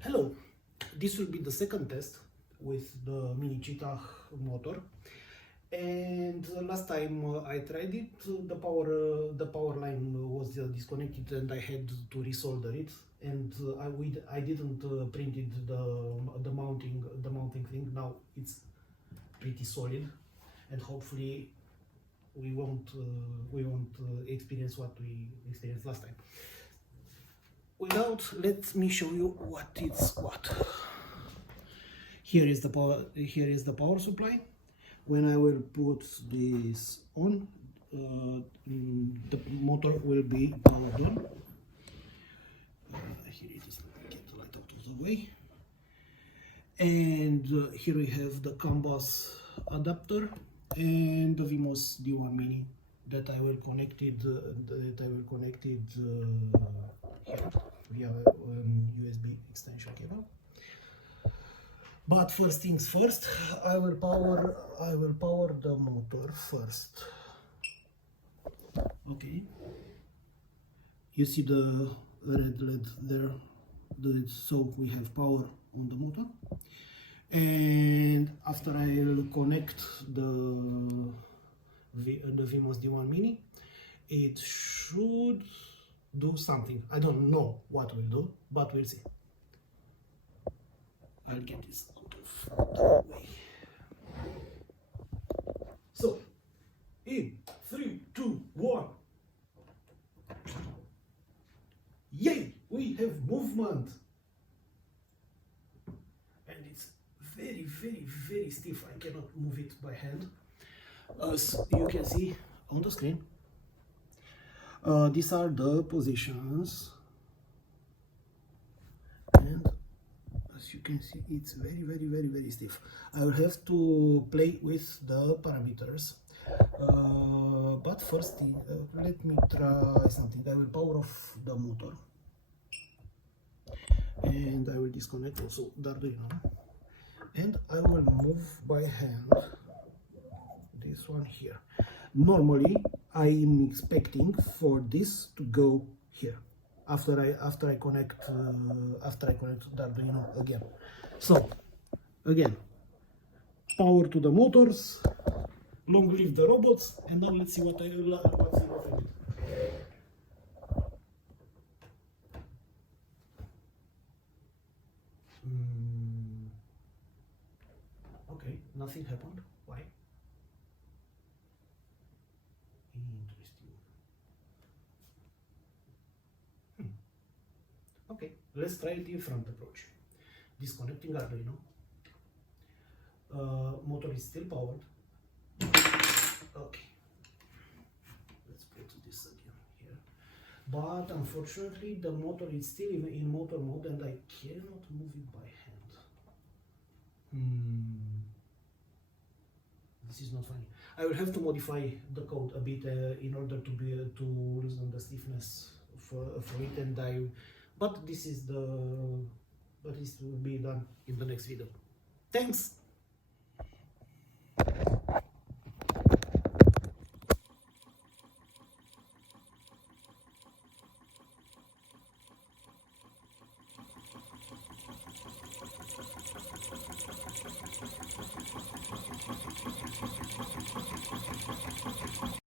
Hello, this will be the second test with the Mini Cheetah motor, and last time I tried it, the power line was disconnected and I had to resolder it, and I didn't print it the mounting thing. Now it's pretty solid, and hopefully we won't experience what we experienced last time. Let me show you what it's what. Here is the power supply. When I will put this on, the motor will be powered on. Here it is. Get the light out of the way. And here we have the CAN bus adapter and the Vimos D1 Mini that I will connect it here via USB extension cable. But first things first, I will power the motor first. Okay. You see the red LED there. So we have power on the motor. And after I will connect the Vimos D1 Mini, it should do something. I don't know what will do, but we'll see. I'll get this out of the way. So, in 3, 2, 1. Yay! We have movement! And it's very, very, very stiff. I cannot move it by hand. As you can see on the screen, these are the positions, and as you can see, it's very, very, very, very stiff. I will have to play with the parameters, but first let me try something. I will power off the motor, and I will disconnect also the Arduino, and I will move by hand this one here. Normally I am expecting for this to go here after I connect the Arduino again. So again, power to the motors, long live the robots, and now let's see what's involved in it. Okay, nothing happened. Why? Interesting. Okay, let's try the front approach. Disconnecting Arduino. Motor is still powered. Okay. Let's put this again here. But unfortunately, the motor is still in motor mode, and I cannot move it by hand. This is not funny. I will have to modify the code a bit in order to loosen the stiffness for it, and but this will be done in the next video. Thanks.